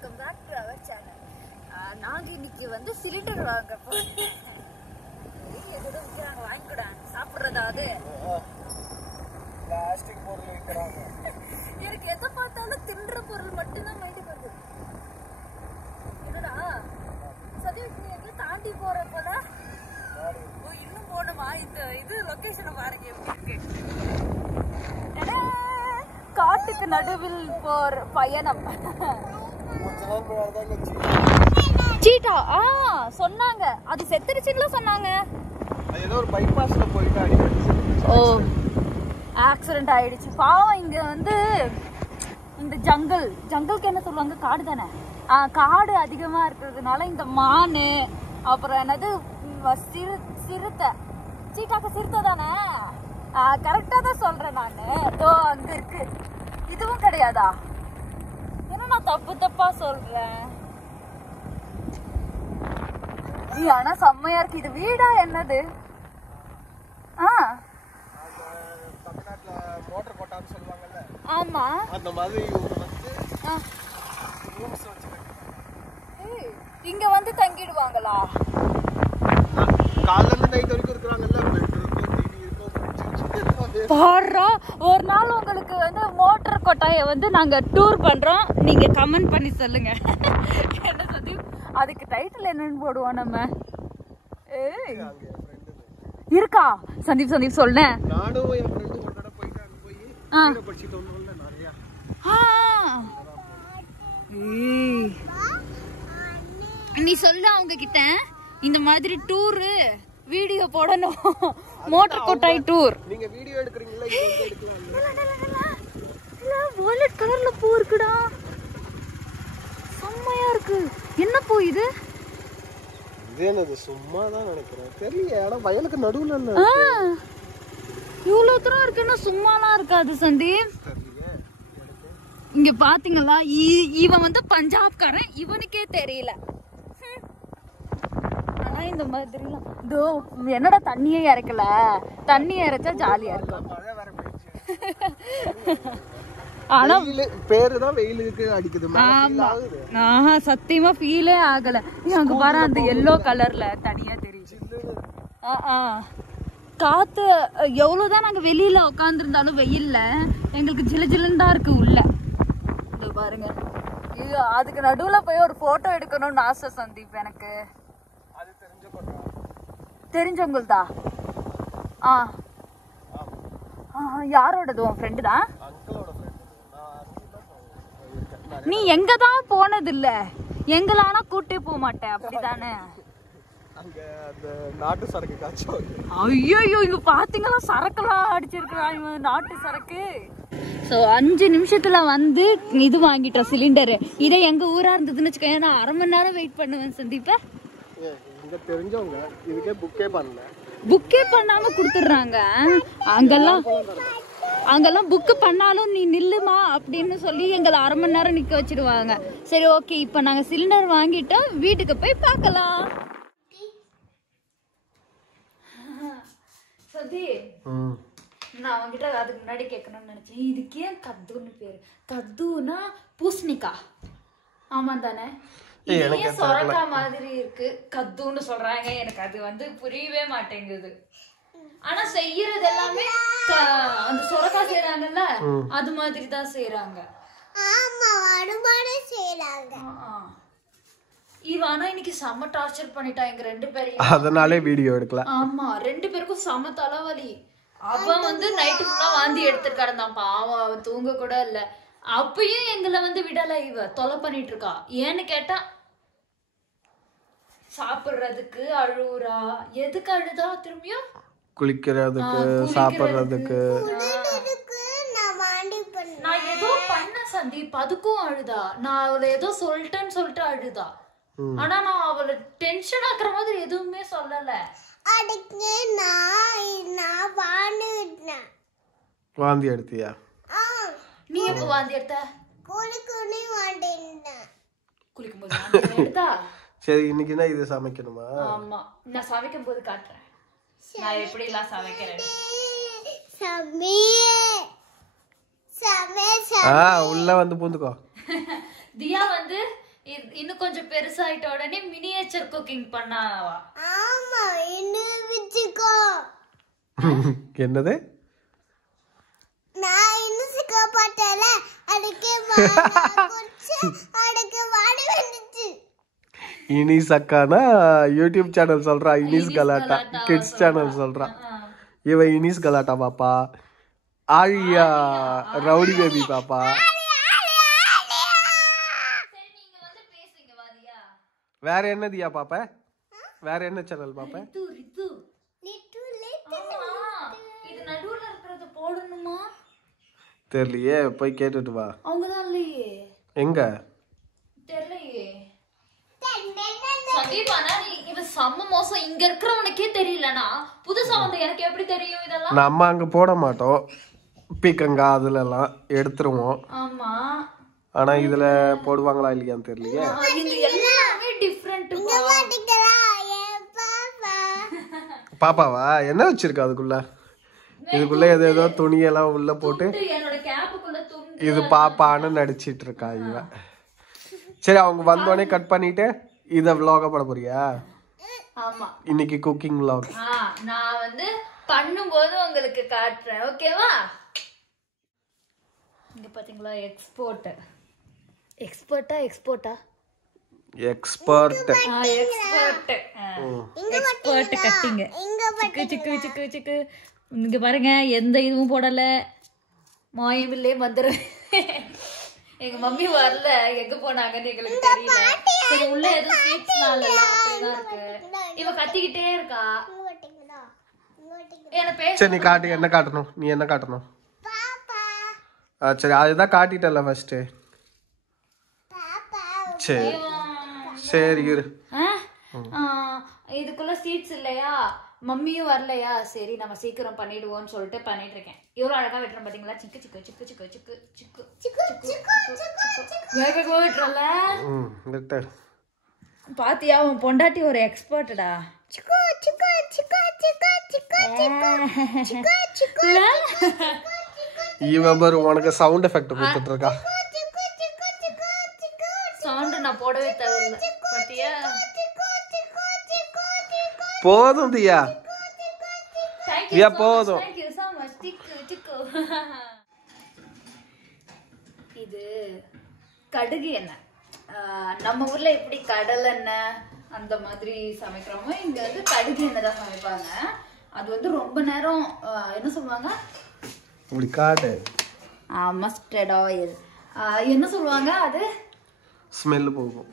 Welcome back to our channel. நாங்கள் இன்னைக்கு வந்து சிலிண்டர் வாங்க போகிறோம். எதுவும் விற்கிறாங்க, வாங்கிக்கூடாது. சாப்பிட்றதாவது பிளாஸ்டிக் பொருள் விற்கிறாங்க. எனக்கு எதை பார்த்தாலும் தின்ற பொருள் மட்டும்தான் மைண்டுக்கு வருது. என்னடா சதீஷ், நீ எங்கேயும் தாண்டி போகிற போல. இன்னும் போகணுமா? இது லொக்கேஷனை பாருங்க எப்படி இருக்கு. காட்டுக்கு நடுவில் போற பயணம். சீட்டா சொன்னாங்க, அது செத்துருச்சுன்னு சொன்னாங்க. ஏதோ ஒரு பைபாஸ்ல போயிட்டு அடிச்சு ஆக்சிடென்ட் ஆயிடுச்சு. பாவம். இங்க வந்து இந்த ஜங்கலுக்கு என்ன சொல்லுவாங்க, காடு தானே. காடு அதிகமா இருக்கிறதுனால இந்த மானு, அப்புறம் என்னது சிறுத்தை, சீட்டாக்கு சிறுத்தை தானே. கரெக்டா தான் சொல்றேன் நானு. இதோ அங்க இருக்கு. இதுவும் கிடையாதா? ஏன்னா நான் தப்பா சொல்றேன். ஆனா செம்மையா இருக்கு. இது வீடா என்னது? தமிழ்நாட்டுல மோட்டர் கோட்டான்னு சொல்லுவாங்கல்ல, ஆமா, அந்த மாதிரி இங்க வந்து தங்கிடுவாங்களா? காலைல இருந்து நைட் வரைக்கும் இருக்கிறாங்கல்ல. பாடுறா, ஒரு நாள் உங்களுக்கு வந்து மோட்டர் கொட்டாயை வந்து நாங்க டூர் பண்றோம். நீங்க கமெண்ட் பண்ணி சொல்லுங்க. என்ன சந்தீப், அதுக்கு டைட்டில் என்னன்னு போடுவோம் நம்ம? இருக்கா சந்தீப் சொல்லேன். நானும் என் ஃப்ரெண்டு ஒரு தடவை போயிட்டு அங்க போய் படிச்சிட்டு வந்தோம்ல நிறைய. நீ சொல்லு அவங்க கிட்ட, இந்த மாதிரி டூரு வீடியோ போடணும். மோட்டர் கொட்டாய் டூர். நீங்க வீடியோ எடுக்கறீங்களா? இங்க வந்து எடுக்கலாம். வயலட் கலர்ல பூ இருக்குடா, செம்மையா இருக்கு. என்ன பூ இது? இது என்னது? சும்மா தான் நினைக்கிறேன், தெரியல. ஆனா வயலுக்கு நடுவுல இல்ல. இவ்வளவு தூரம் இருக்குன்னா சும்மாலாம் இருக்காது சந்தீப். இங்க பாத்தீங்களா, இவன் வந்து பஞ்சாப்காரன், இவனுக்கே தெரியல. ஆனா இந்த மாதிரிலாம் இதோ என்னடா தண்ணியே இறக்கல. தண்ணி இறைச்சா ஜாலியா இருக்கும். ஆனா பேருதான் வெயிலுக்கு அடிக்குது. சத்தியமா ஃபீலே ஆகல. அங்க பாரு, அந்த எல்லோ கலர்ல தனியா தெரியுது. காத்து எவ்வளவுதான் நாங்க வெளியில உட்காந்துருந்தாலும் வெயில்ல எங்களுக்கு ஜிலு ஜிலுன்னு தான் இருக்கு உள்ள. இது பாருங்க, இது அதுக்கு நடுவுல போய் ஒரு போட்டோ எடுக்கணும்னு ஆசை சந்தீப் எனக்கு. தெரிஞ்சவங்கள்தா? யாரோடது? உன் ஃப்ரெண்டு தான்? நீ எங்க தான் போனது இல்ல, எங்களானா கூட்டே போக மாட்டேன், அப்படிதானே? அங்க அந்த நாட்டு சரக்கு காய்ச்சல். ஐயோ, இங்க பாத்தீங்களா சரக்குலாம் அடிச்சிருக்காங்க, நாட்டு சரக்கு. ஸோ 5 நிமிஷத்துல வந்து இது வாங்கிட்டோம் சிலிண்டரு. இதே எங்க ஊரா இருந்ததுன்னு வச்சுக்கோங்க, நான் அரை மணி நேரம் வெயிட் பண்ணுவேன் சந்தீப்ப. இங்க தெரிஞ்சவங்க இதுக்கே புக்கே பண்ணாம கொடுத்துடுறாங்க. அங்கெல்லாம் புக்கு பண்ணாலும் நீ நில்லுமா அப்படின்னு சொல்லி எங்களை அரை மணி நேரம் நிக்க வச்சிடுவாங்க. சரி, ஓகே, இப்ப நாங்க சிலிண்டர் வாங்கிட்டோம், வீட்டுக்கு போய் பார்க்கலாம். சதி, நான் அவங்கிட்ட அதுக்கு முன்னாடி கேட்கணும்னு நினைச்சேன். இதுக்கு ஏன் கத்துன்னு பேரு? கத்துனா பூசணிக்கா, ஆமா தானே? சொரக்கா மாதிரி இருக்கு, கத்துன்னு சொல்றாங்க. எனக்கு அது வந்து புரியவே மாட்டேங்குது. ஆனா செய்யறது எல்லாமே அந்த சொரக்கா செய்யறாங்கல்ல, அது மாதிரி தான் செய்யறாங்க. இவனா இன்னைக்கு செம்ம டார்ச்சர் பண்ணிட்டா எங்க 2 பேரையும். அதனாலே வீடியோ எடுக்கல. ஆமா, 2 பேருக்கும் செம்ம தலைவலி. அவன் வந்து நைட்டு ஃபுல்லா வாந்தி எடுத்து கிடந்தான். பாவம், அவன் தூங்க கூட இல்ல. அப்பயும் எங்களை வந்து விடல, இவ தொலை பண்ணிட்டு இருக்கா. ஏன்னு கேட்டா, சாப்பிடுறதுக்கு அழுவுறா. எதுக்கு அழுதா? திரும்பியும் குளிக்கிறதுக்கு, சாப்பிடுறதுக்கு. நான் ஏதோ பண்ண சந்தீப், அதுக்கும் அழுதா. நான் அவளை ஏதோ சொல்லிட்டு அழுதா. ஆனா நான் அவளை டென்ஷன் ஆக்குற மாதிரி எதுவுமே சொல்லல. வாந்தி எடுத்தியா? நீ எப்ப வாந்தி எடுத்த? குளிக்கும் போது எடுத்தா? சரி, இன்னைக்கு தான் இது சமைக்கணுமா? ஆமா, நான் சமைக்கும் போது காட்டுறேன் நான் எப்படி எல்லாம் சமைக்கிறேன். உள்ள வந்து பூந்துக்கோ. தியா வந்து இன்னும் கொஞ்சம் பெருசாயிட்ட உடனே மினியேச்சர் குக்கிங் பண்ணாவா? ஆமா இன்னும் விச்சுக்கோ. என்னது? நான் இன்னும் சிக்க பாட்டல அதுக்கு வாடி வந்துச்சு. இனிஸ் அக்கானா யூடியூப் சேனல் சொல்றா. இனிஸ் கலாட்டா கிட்ஸ் சேனல் சொல்றா. இவ இனிஸ் கலாட்டா பாப்பா. ஆழியா ரவுடி பேபி பாப்பா. வேற என்னதியா பாப்ப? வேற என்ன சேனல் பாப்ப? இது நடுவுல இருக்குறது போடணுமா? தெரியலையே, போய் கேட்டுட்டு வா. அவங்கதான் இல்லையே. எங்க? தெரியலையே. சதீபானா இவ செம்ம மோசம். இங்க இருக்கிறவனுக்கே தெரியலனா புதுசா வந்து எனக்கு எப்படி தெரியும் இதெல்லாம்? நம்ம அங்க போட மாட்டோம். பீக்கங்கா அதுல எல்லாம் எடுத்துருவோம். ஆமா. ஆனா இதுல போடுவாங்களா இல்லையான்னு தெரியலையே. இது எல்லாமே டிஃபரெண்ட். பாப்பாவா என்ன வச்சிருக்க அதுக்குள்ள? இதுக்குள்ள ஏதோ துணியெல்லாம் உள்ள போட்டு என்னோட கேப்புக்குள்ள துண்டு. இது பாப்பான்னு நடிச்சிட்டு இருக்கா இவ. சரி, அவங்க வந்தோடனே கட் பண்ணிட்டு இத vlog போட போறியா? ஆமா, இன்னைக்கு குக்கிங் vlog. நான் வந்து பண்ணும்போது உங்களுக்கு காட்டுறேன். ஓகேவா? இங்க பாத்தீங்களா எக்ஸ்போர்ட். எக்ஸ்பர்ட் கட்டிங்க. சிக்கு சிக்கு சிக்கு சிக்கு. இங்க பாருங்க, எந்த இதுவும் போடல. மாயமில்லே வந்துரு. எங்க மம்மி வரல, எங்க போனாங்கன்னு எங்களுக்கு தெரியல. சரி, உள்ள எதுவும் ஸ்வீட்ஸ்லாம் இல்ல, அப்படிதான் இருக்கு. இவ கத்திக்கிட்டே இருக்கா. சரி, நீ காட்டு. என்ன காட்டணும்? நீ என்ன காட்டணும்? சரி, அதுதான் காட்டிட்டல ஃபர்ஸ்ட். சரி சரி இரு. இதுக்குள்ள சீட்ஸ் இல்லையா, மம்மியும் வரலையா, சரி நம்ம சீக்கிரம் பண்ணிடுவோம்னு சொல்லிட்டு பண்ணிட்டு இருக்கேன். இவ்வளவு அழகா வெட்டுறோம் பாத்தீங்களா? சிக்கு சிக்கு சிக்கு சிக்கு சிக்கு சிக்கு சிக்கு வேகமா வெட்டுறல. பாத்தியா, உன் பொண்டாட்டி ஒரு எக்ஸ்பர்ட்டா. இவன் பாரு உனக்கு சவுண்ட் எஃபெக்ட் கொடுத்துட்டு இருக்கா. சவுண்ட் நான் போடவே தேவையில்ல. பாத்தியா? போதும் தியா. தியா போதும். இது கடுகு எண்ணெய். நம்ம ஊர்ல எப்படி கடல் எண்ணெய் அந்த மாதிரி சமைக்கிறோமோ, இங்க வந்து கடுகு எண்ணெய் தான் சமைப்பாங்க. அது வந்து ரொம்ப நேரம் என்ன சொல்லுவாங்க, இப்படி காட்டு. மஸ்டர்ட் ஆயில் என்ன சொல்லுவாங்க, அது ஸ்மெல் போகும்.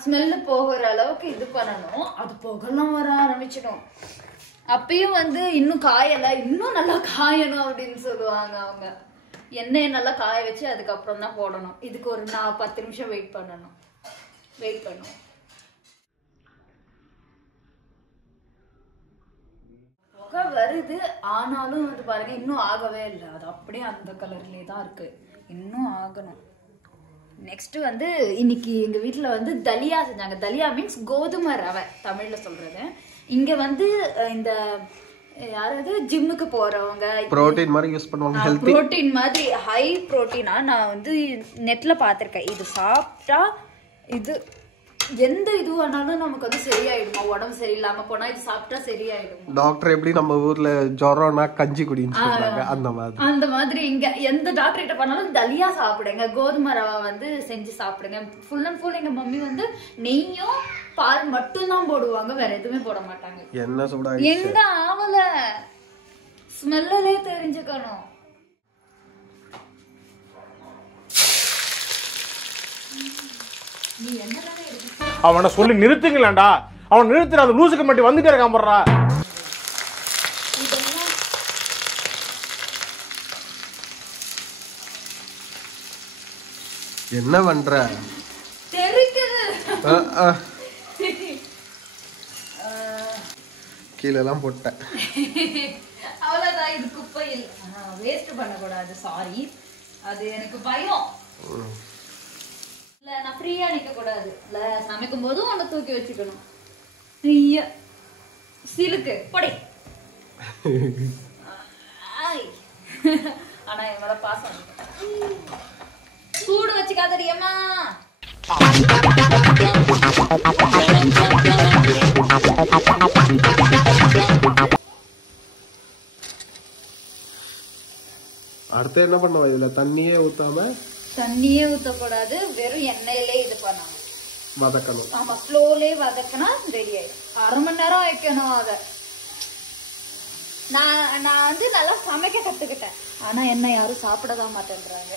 ஸ்மெல் போகிற அளவுக்கு இது பண்ணணும். அது புகெல்லாம் வர ஆரம்பிச்சிடும். அப்பயும் வந்து இன்னும் காயல, இன்னும் நல்லா காயணும் அப்படின்னு சொல்லுவாங்க அவங்க. எண்ணெயை நல்லா காய வச்சு அதுக்கப்புறம் தான் போடணும். இதுக்கு ஒரு 10 நிமிஷம் வெயிட் பண்ணணும். புகை வருது, ஆனாலும் வந்து பாருங்க இன்னும் ஆகவே இல்லை. அது அப்படியே அந்த கலர்லயே தான் இருக்கு. இன்னும் ஆகணும். நெக்ஸ்ட் வந்து இன்னைக்கு எங்க வீட்டுல வந்து தலியா செஞ்சாங்க. தலியா மீன்ஸ் கோதுமை ரவை, தமிழ்ல சொல்றது. இங்க வந்து இந்த யாராவது ஜிம்முக்கு போறவங்க புரோட்டீன் மாதிரி யூஸ் பண்ணுவாங்க. ஹெல்தி புரோட்டீன் மாதிரி, ஹை புரோட்டீனா நான் வந்து நெட்ல பாத்திருக்கேன். இது சாப்பிட்டா இது எந்த இதுவானாலும் நமக்கு வந்து சரியாயிடுமா, உடம்பு சரியில்லாம போனா இது சாப்பிட்டா சரியாயிடும். டாக்டர் எப்படி நம்ம ஊர்ல ஜொரம்னா கஞ்சி குடின்னு சொல்றாங்க, அந்த மாதிரி இங்க எந்த டாக்டர் கிட்ட பண்ணாலும் தலியா சாப்பிடுங்க, கோதுமை ரவை வந்து செஞ்சு சாப்பிடுங்க. ஃபுல் அண்ட் ஃபுல் எங்க மம்மி வந்து நெய்யும் பால் மட்டும் தான் போடுவாங்க, வேற எதுவுமே போட மாட்டாங்க. என்ன சூடா எங்க ஆவல ஸ்மெல்லே தெரிஞ்சுக்கணும். நீ என்ன அவனை சொல்லி நிறுத்துங்களேன்டா. அவன் நிறுத்துற, அந்த லூசுக்கு மட்டும் வந்துட்டே இருக்கான் போடுறா. என்ன பண்ற? கீழெல்லாம் போட்டேன். அவ்வளவுதான், இது குப்பையில் வேஸ்ட் பண்ணக்கூடாது. சாரி, அது எனக்கு பயம். இல்ல, நான் ஃப்ரீயா நிக்க கூடாது. இல்ல, சமைக்கும் போதும் உன்னை தூக்கி வச்சுக்கணும். ஐயா சிலுக்கு படை. ஆனா என் மேல பாசம். சூடு வச்சுக்காதடியம்மா. அடுத்து என்ன பண்ணுவா இதுல? தண்ணியே ஊத்தாம? தண்ணியே ஊத்தக்கூடாது, வெறும் எண்ணெயிலே இது பண்ணணும், வதக்கணும். ஆமா, ஸ்லோலே வதக்கினா ரெடி ஆயிடும். 1/2 மணி நேரம் வைக்கணும் அத. நான் வந்து நல்லா சமைக்க கத்துக்கிட்டேன், ஆனா என்ன யாரும் சாப்பிடதான் மாட்டேன்றாங்க.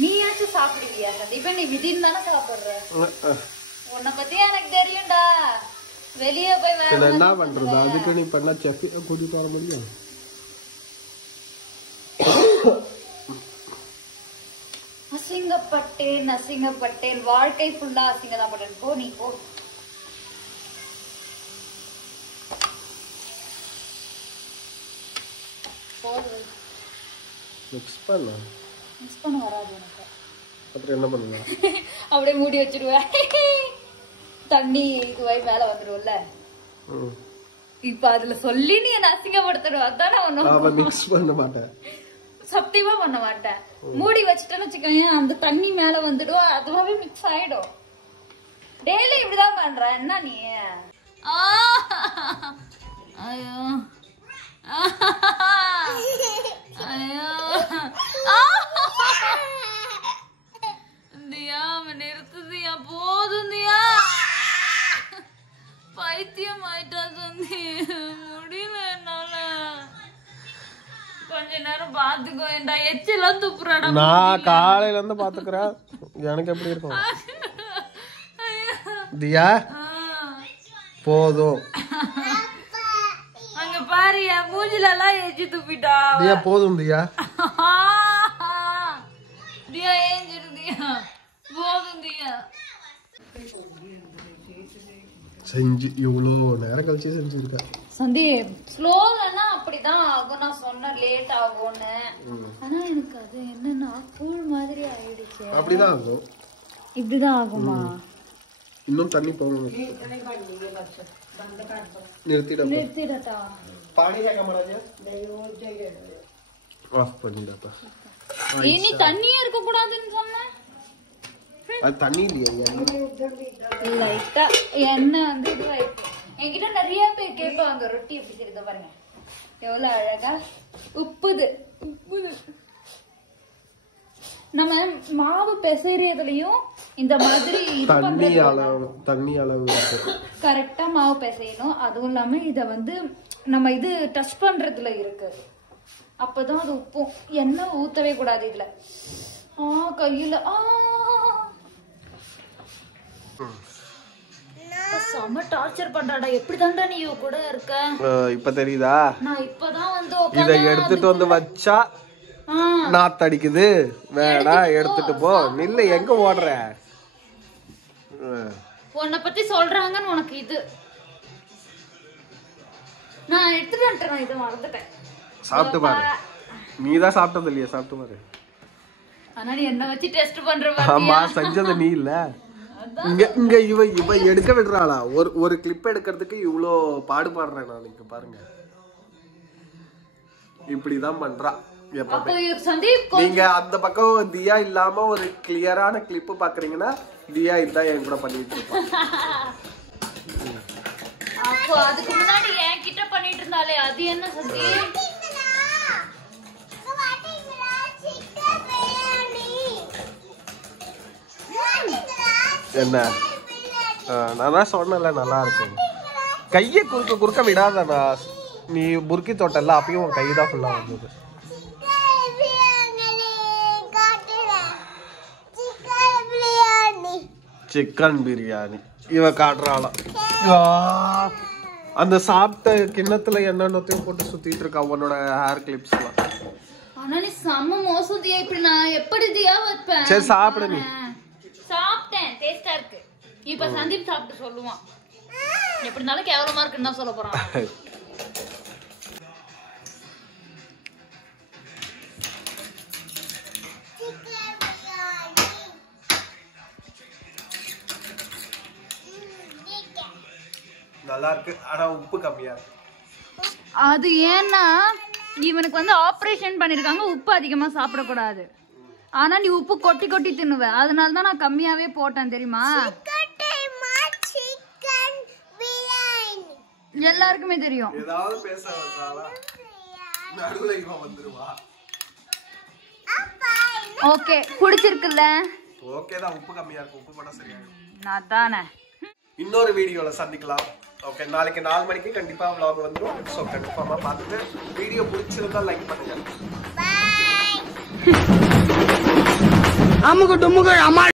நீயாச்சும் சாப்பிடுவியா சந்தீபா? நீ விதின்னு தானே சாப்பிடுற. உன்னை பத்தி எனக்கு தெரியும்டா. வெளியே போய் வேலை என்ன பண்றது? அதுக்கு நீ பண்ண செஃப் கூட்டி போற முடியும். அசிங்கப்பட்டேன், வாழ்க்கை ஃபுல்லா அசிங்கப்பட்டேன். போ நீ போ. மிக்ஸ் பண்ண வராது எனக்கு. அப்புறம் என்ன பண்ணுவ? அப்படியே மூடி வச்சிருவேன். தண்ணி இதுவாய் மேல வந்துடும்ல. இப்ப அதுல சொல்லி நீ என்ன அசிங்கப்படுத்தணும், அதானே ஒண்ணும் மிக்ஸ் பண்ண மாட்டேன், சத்தியமா பண்ண மாட்டேன். மூடி வச்சுட்டேன்னு வச்சுக்கோங்க, அந்த தண்ணி மேல வந்துடும், அதுவாவே மிக்ஸ் ஆயிடும். டெய்லி இப்படிதான் பண்ற என்ன நீ? ஐயோ ஐயோ தியா, நிறுத்துதியா, போதும் தியா, பைத்தியம் ஆயிட்டா சந்தி, முடியல என்னால. கொஞ்ச நேரம் பாத்துக்கோ, ஏண்டா எச்செல்லாம் துப்புறாடா. நான் காலையில இருந்து பாத்துக்கிறேன், எனக்கு எப்படி இருக்கும்? தியா போதும், அங்க பாரு என் மூஞ்சில எல்லாம் எச்சி துப்பிட்டா. தியா போதும், தியா தியா ஏஞ்சிரு, தியா போதும், தியா. செஞ்சு இவ்வளோ நேரம் கழிச்சு செஞ்சிருக்க சந்தீப். ஸ்லோலன்னா அப்படிதான் ஆகும், நான் சொன்ன லேட் ஆகும்னு. ஆனா எனக்கு அது என்னன்னா கூழ் மாதிரி ஆயிடுச்சு. அப்படிதான் ஆகும், இப்படிதான் ஆகுமா? இன்னும் தண்ணி போகணும். நிறுத்திடட்டா? ஆஃப் பண்ணிடப்பா. இனி தண்ணியே இருக்க கூடாதுன்னு சொன்ன. அது தண்ணி இல்லையா? லைட்டா எண்ணெய் வந்து இதுவாயிடுச்சு. என்கிட்ட நிறைய பேர் கேட்பாங்க ரொட்டி எப்படி செய்யுது பாருங்க, எவ்வளவு அழகா உப்புது. நம்ம மாவு பிசைறதுலயும் இந்த மாதிரி தண்ணி அளவு கரெக்டா மாவு பிசையணும். அதுவும் இல்லாம இத வந்து நம்ம இது டச் பண்றதுல இருக்கு, அப்பதான் அது உப்பும். எண்ணெய் ஊத்தவே கூடாது இதுல. கையில செம டார்ச்சர் பண்றாடா. எப்படி தான்டா நீ கூட இருக்க? இப்ப தெரியுதா? நான் இப்பதான் வந்து இத எடுத்துட்டு வந்து வச்சா நாத்தடிக்குது, வேணா எடுத்துட்டு போ. நில்ல, எங்க ஓடுற? உன்னை பத்தி சொல்றாங்கன்னு உனக்கு இது நான் எடுத்துட்டு வந்துட்டேன், இதை மறந்துட்டேன். சாப்பிட்டு பாரு, நீதான் சாப்பிட்டது இல்லையா? சாப்பிட்டு பாரு. ஆனா நீ என்ன வச்சு டெஸ்ட் பண்ற? ஆமா, செஞ்சது நீ இல்ல. இங்க இவ எடுக்க விடுறாளா? ஒரு கிளிப் எடுக்கிறதுக்கு இவ்வளோ பாடுபடுறேன் நான். இங்க பாருங்க, இப்படிதான் பண்றா. நீங்க அந்த பக்கம் தியா இல்லாம ஒரு கிளியரான கிளிப் பாக்குறீங்கன்னா தியா இதான் என் கூட பண்ணிட்டு இருப்பா. அப்போ அதுக்கு முன்னாடி என்கிட்ட பண்ணிட்டு இருந்தாலே அது என்ன சந்தி? என்ன நான் தான் சொன்னல, நல்லா இருக்கும். கையை குறுக்க விடாதண்ணா. நீ புர்க்கி தொட்டல, அப்பயும் உன் கை தான் ஃபுல்லா வந்தது. சிக்கன் பிரியாணி இவ காட்டுறாளா? அந்த சாப்பிட்ட கிண்ணத்துல என்னென்னத்தையும் போட்டு சுத்திட்டு இருக்கா உன்னோட ஹேர் கிளிப்ஸ் எல்லாம். ஆனா நீ செம்ம மோசம் தியா. இப்படி நான் எப்படி தியா வைப்பேன்? சரி சாப்பிடு. நீ சாப்பிட்டேன், டேஸ்டா இருக்கு. இப்ப சந்தீப் சாப்பிட்டு சொல்லுவான் எப்படி இருந்தாலும் கேவலமா இருக்குன்னு தான் சொல்ல போறான். நல்லா இருக்கு, ஆனா உப்பு கம்மியா இருக்கு. அது ஏன்னா இவனுக்கு வந்து ஆப்ரேஷன் பண்ணிருக்காங்க, உப்பு அதிகமா சாப்பிடக்கூடாது. ஆனா நீ உப்பு கொட்டி கொட்டி தின்னுவ, அதனால தான் நான் கம்மியாவே போட்டேன் தெரியுமா. எல்லாருக்குமே தெரியும். ஏதாவது பேச வந்தால நடுவுல இவன் வந்துருவா. ஓகே பிடிச்சிருக்குல்ல. ஓகே தான், உப்பு கம்மியா இருக்கு, உப்பு போட்டா சரியாயிடும். நான் தானே. இன்னொரு வீடியோல சந்திக்கலாம். ஓகே, நாளைக்கு 4 மணிக்கு கண்டிப்பா vlog வந்துரும். சோ கன்ஃபார்மா பார்த்துட்டு வீடியோ பிடிச்சிருந்தா லைக் பண்ணுங்க. பை. அமுகு டுமுகு அம்மா